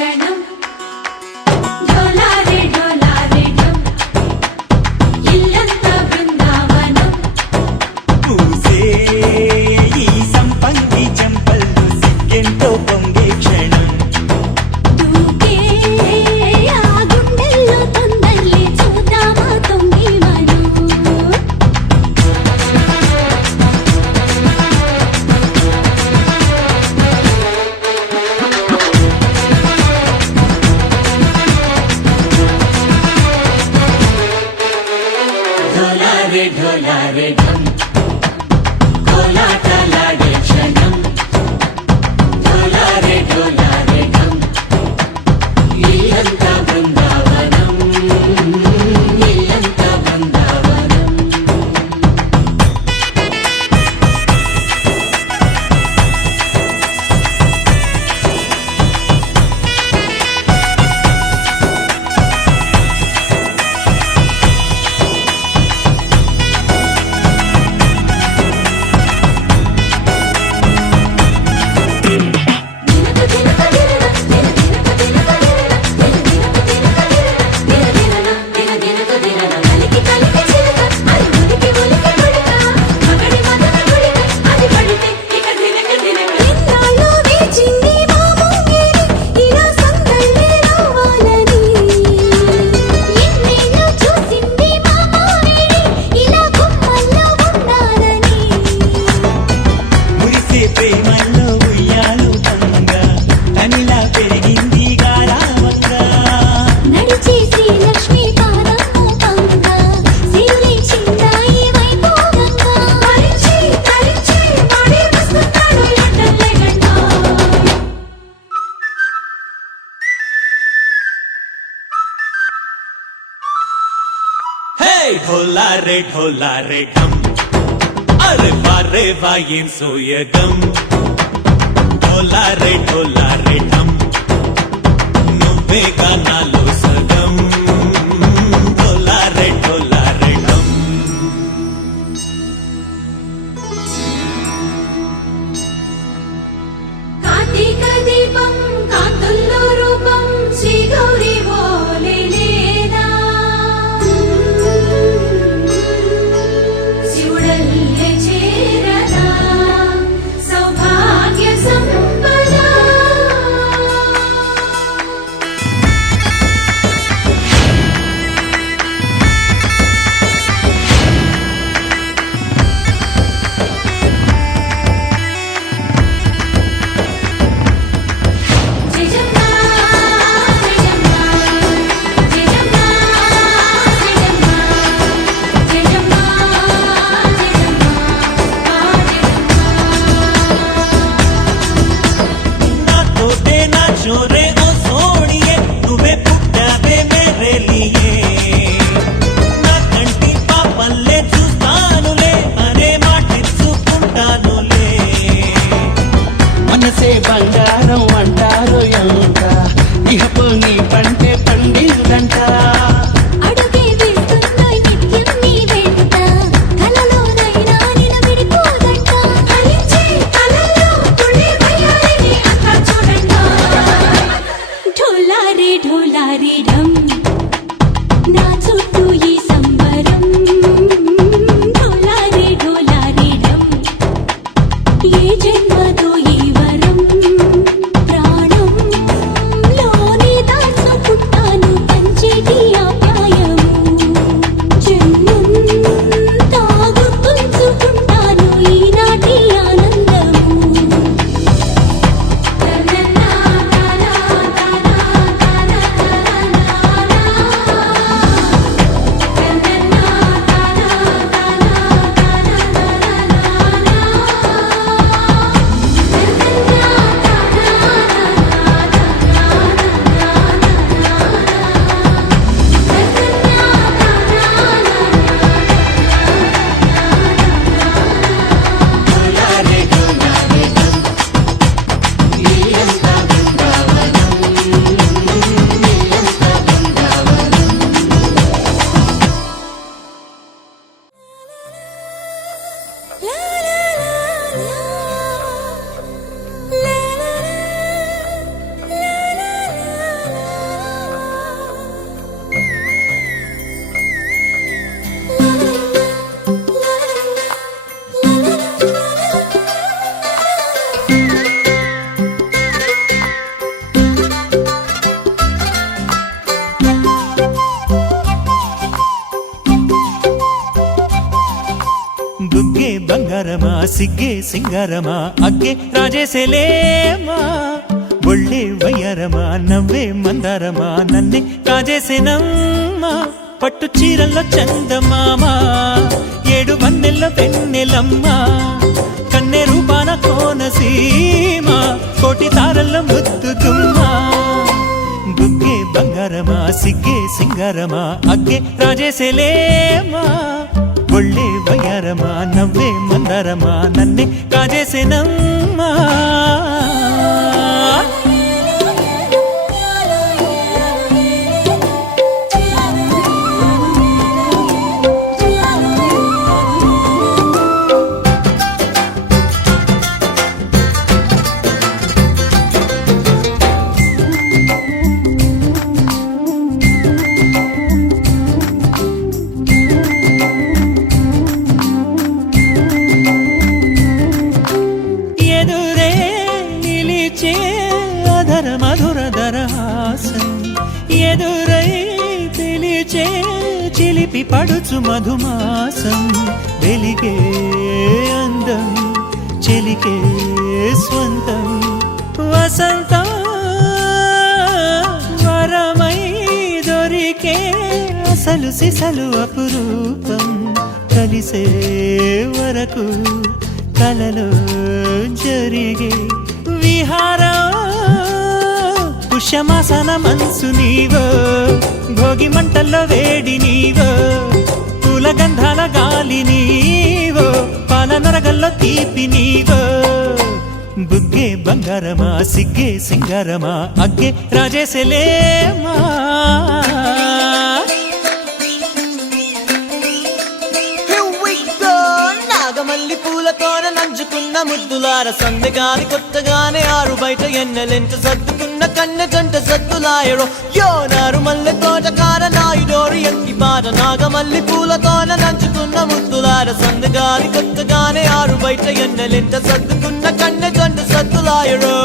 క్షణం డోలారే డోలారే డమ్ ఇల్లంతా బృందావనం పూసే ఈ సంపంగి చెంపల్లో సిగ్గెంతో పొంగే క్షణం దూకే ఆ గుండెల్లో తొందరలే చూద్దామా తొంగి మనం డోలారే డోలారే డమ్ కోలాటలాడే క్షణం డోలారే డోలారే డమ్ ఇల్లంతా బృందావనం ఇల్లంతా బృందావనం మురిసే ప్రేమల్లో ఉయ్యాలు తంగా తనిలా పెరిగింది గారావంగా నడిచే శ్రీలక్ష్మి పాదము పంగా సిరి చిందాయి వైభోగంగా పరిచి పరిచి మడి వస్తున్నాడు లండన్ లెగండా హే ఢోలా రే ఢమ్ అరే వారే వాయేం సోయగం ఢోలా రే ఢమ్ నువ్వే గానాలో సగం ఢోలా రే ఢమ్ కార్తీక దీపం కాంతుల్లో రూపం శ్రీ గౌరీ ఓలే లేదా శివుడల్లే చేరదా సౌభాగ్య సంపద జయజమ్మా జయజమ్మా జయజమ్మా జయజమ్మా జయజమ్మా నాతోటే నా చోరే ఓ సోణియే నువ్వే పుట్టావే మేరే లియే నా కంటి పాపల్లే చూస్తానులే అనే మాటిచ్చుకుంటానులే మనసే బంగారం అంటారు ఎంత ఇహపు నీ పంటే పండిందంట అడుగే వేస్తున్న నిత్యం నీ వెంట కలలోనైనా నిలబడిపోదంట ఫలించే కలల్లో తుళ్ళి వయ్యారిని అంతా చూడంట ఢోలారే ఢమ్ నా చుట్టూ ఈ సంబరం ఢోలారే ఢమ్ ఏ జన్మతో ఈ వరం ప్రాణంలోనే దాచుకుంటాను పంచేటి ఆప్యాయము జన్మంతా గుర్తుంచుకుంటాను ఈనాటి ఆనందము బంగారమా సిగ్గే సింగారమా అగ్గే రాజేసేలేమా ఒళ్ళే వయ్యారమా నవ్వే మందారమా నన్నే కాజేసేనమ్మా పట్టు చీరల్లో చందమామా ఏడు వన్నెల్ల వెన్నెలమ్మా కన్నె రూపాన కోనసీమ కోటి తారల్ల ముద్దుతుమ్మా బుగ్గే బంగారమా సిగ్గే సింగారమా అగ్గే రాజేసేలేమా ఒళ్ళే వయ్యారమా నవ్వే మందారమా నన్నే కాజేసేనమ్మా ఎదురే నిలిచే అధర మధుర దరహాసం ఎదురై పిలిచే చిలిపి పడుచు మధుమాసం వెలిగే అందం చెలికే స్వంతం వసంతం వరమై దొరికే అసలు సిసలు అపురూపం కలిసే వరకు కలలో జరిగే విహారం పుష్యమాసన మనసు నీవో భోగి మంటల్లో వేడి నీవో పూల గంధాల గాలి నీవో పాల నరగల్లో తీపి నీవో బుగ్గే బంగారమా సిగ్గే సింగారమా అగ్గే రాజేసేలేమా నాగమల్లి పూలతోన నంచుకున్న ముద్దులార సందగాని కొత్తగానే ఆరు బయట ఎన్నెలెంట సర్దుకున్న కన్నె జంట సద్దులాయడో యోనారు మల్లె తోటకార నాయుడోరు ఎంకి పాట నాగమల్లి పూలతోన నంచుకున్న ముద్దులార సందగాని కొత్తగానే ఆరు బయట ఎన్నెలెంట సర్దుకున్న కన్నె జంట సద్దులాయడో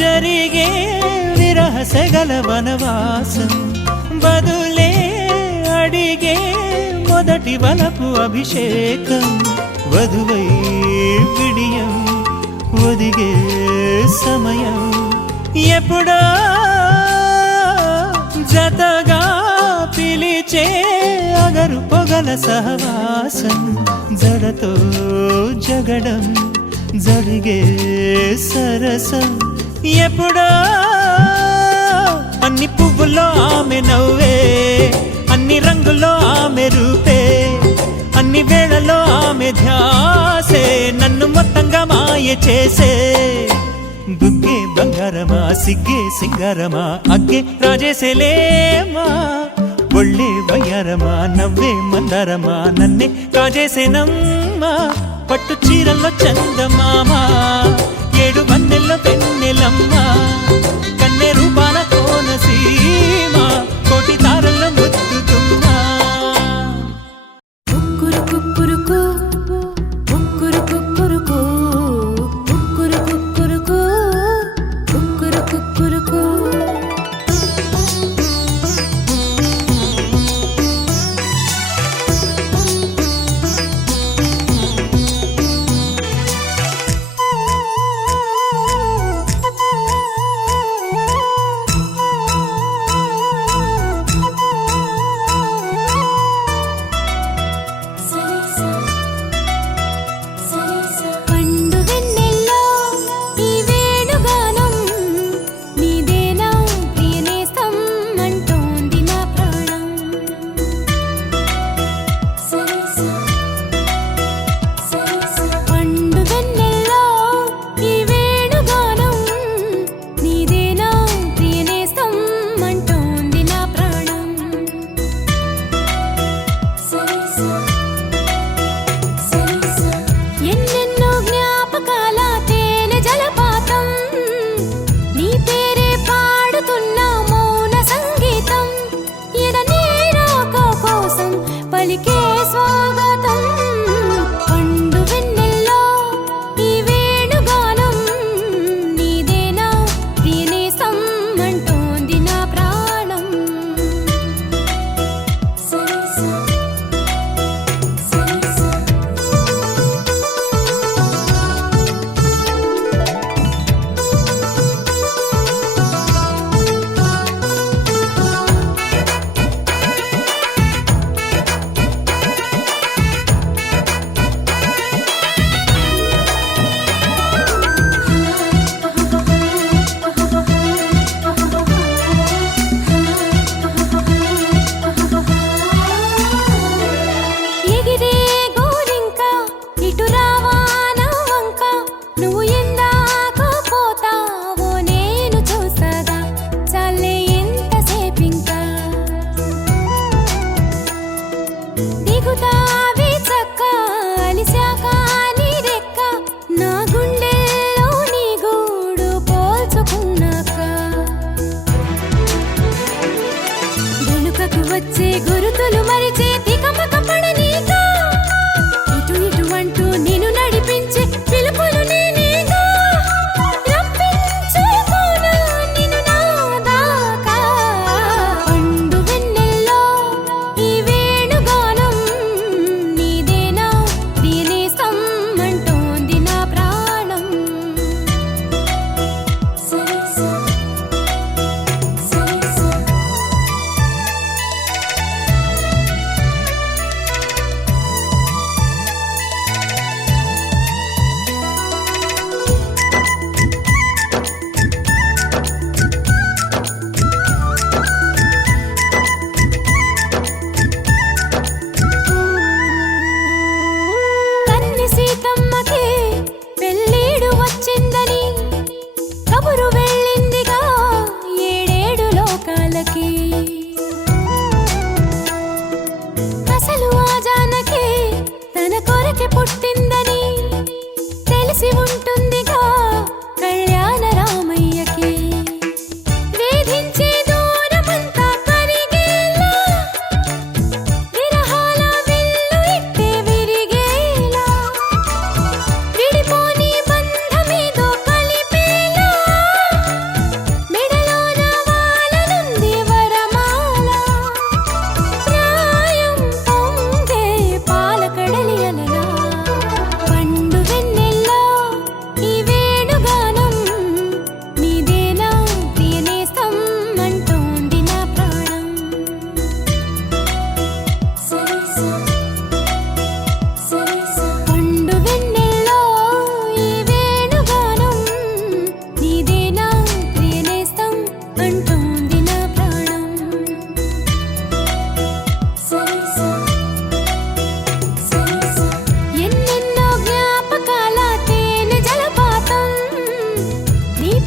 జరిగే విరహసగల వనవాసం బదులే అడిగే మొదటి వలపు అభిషేకం వధువై విడియం ఒదిగే సమయం ఎప్పుడో జతగా పిలిచే అగరు పొగల సహవాసం జడతో జగడం జరిగే సరసం ఎప్పుడో అన్ని పువ్వుల్లో ఆమె నవ్వే అన్ని రంగుల్లో ఆమె రూపే అన్ని వేళల్లో ఆమె ధ్యాసే నన్ను మొత్తంగా మాయ చేసే బుగ్గే బంగారమా సిగ్గే సింగారమా అగ్గే రాజేసేలేమా ఒళ్ళే వయ్యారమా నవ్వే మందారమా నన్నే కాజేసేనమ్మా పట్టు చీరల్లో చందమామా ఏడు వన్నెల్లో వెన్నెలమ్మా కన్నె రూపాన కోనసీమ కోటి తారల్లో ముద్దుతుమ్మా కుక్కురు కుక్కురుకు కుక్కురు కుక్కురుకు కుక్కురు కుక్కురుకు కుక్కురు కుక్కురుకు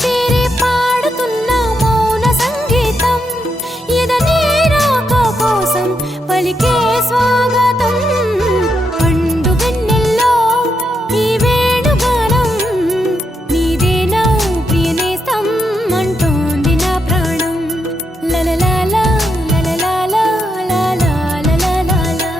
చేరే పాడుతున్న మౌన సంగీతం ఎదనే రాక కోసం పలికే స్వాగతం పండు వెన్నెల్లో ఈ వేణుగానం నీదేనా ప్రియనేస్తం అంటోంది నా ప్రాణం లలలాలా లలలాలా లాలాలాలాలా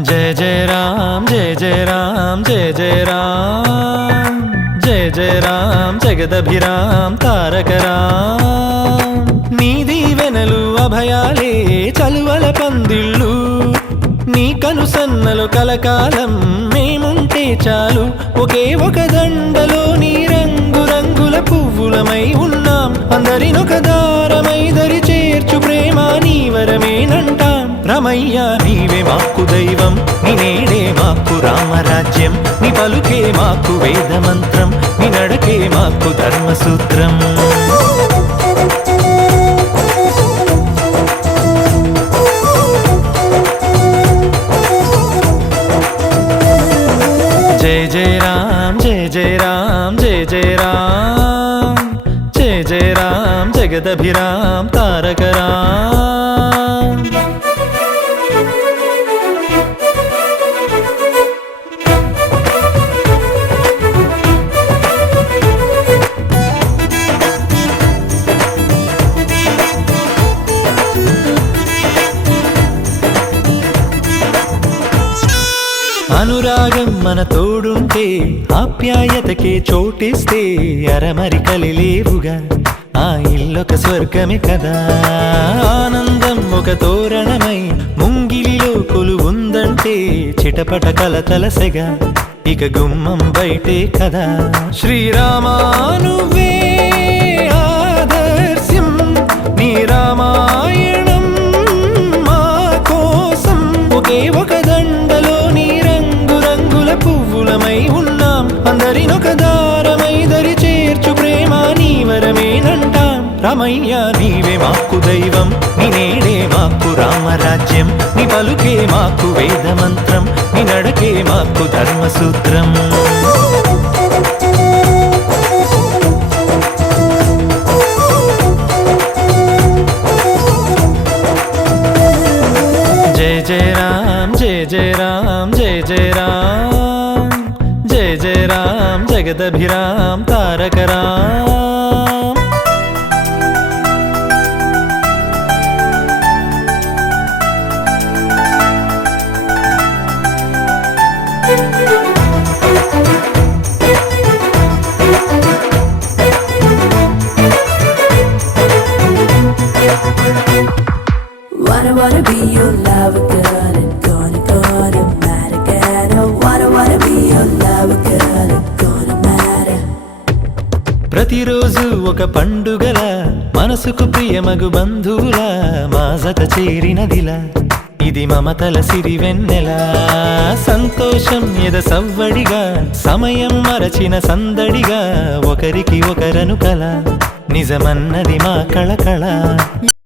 जय जय राम जय जय राम जय जय राम जय जय राम जगदभिराम तारक राम నీ దీవెనలు అభయాలే చలువల పందిళ్ళు నీ కనుసన్నలు కలకాలం మేముంటే చాలు ఒకే ఒక దండలో నీ రంగు రంగుల పువ్వులమై ఉన్నాం అందరినొక దారమై దరి చేర్చు ప్రేమ నీ వరమేనంటాం రమయ్య నీవే మాకు దైవం నీ నేడే మాకు రామరాజ్యం నీ పలుకే మాకు వేదమంత్రం నీ నడకే మాకు ధర్మసూత్రం जय जय राम जय जय राम जय जय राम जय जय राम जगदभिराम तारक राम అనురాగం మన తోడుంటే ఆప్యాయతకే చోటిస్తే అరమరికలి లేవుగా ఆ ఇల్లొక స్వర్గమే కదా ఆనందం ఒక తోరణమై ముంగిలిలో కొలువుందంటే చిటపట కలతలసెగా ఇక గుమ్మం బయటే కదా శ్రీరామానువే ఆదర్శం నీ రామాయణం మా కోసం ఒకే ఒక దండలో నీ రంగు రంగుల పువ్వులమై ఉన్నాం అందరినొక దారమై దరి చేర్చు ప్రేమ నీ వరమేనంటాం రమయ్య నీవే మాకు దైవం నీ నేడే మాకు రామరాజ్యం నీ పలుకే మాకు వేదమంత్రం నీ నడకే మాకు ధర్మసూత్రం जय जय राम जय जय राम जय जय राम जय जय Ram जगदभिराम Tarak Ram Wanna be your lover, girl, and gonna matter, girl. Oh, wanna be your lover, girl, and gonna matter. ప్రతిరోజు ఒక పండుగల మనసుకు ప్రియమగు బంధువుల మాజత చేరినదిలా ఇది మమతల సిరివెన్నెల సంతోషం ఎద సవ్వడిగా సమయం మరచిన సందడిగా ఒకరికి ఒకరను కల నిజమన్నది మా కళకళ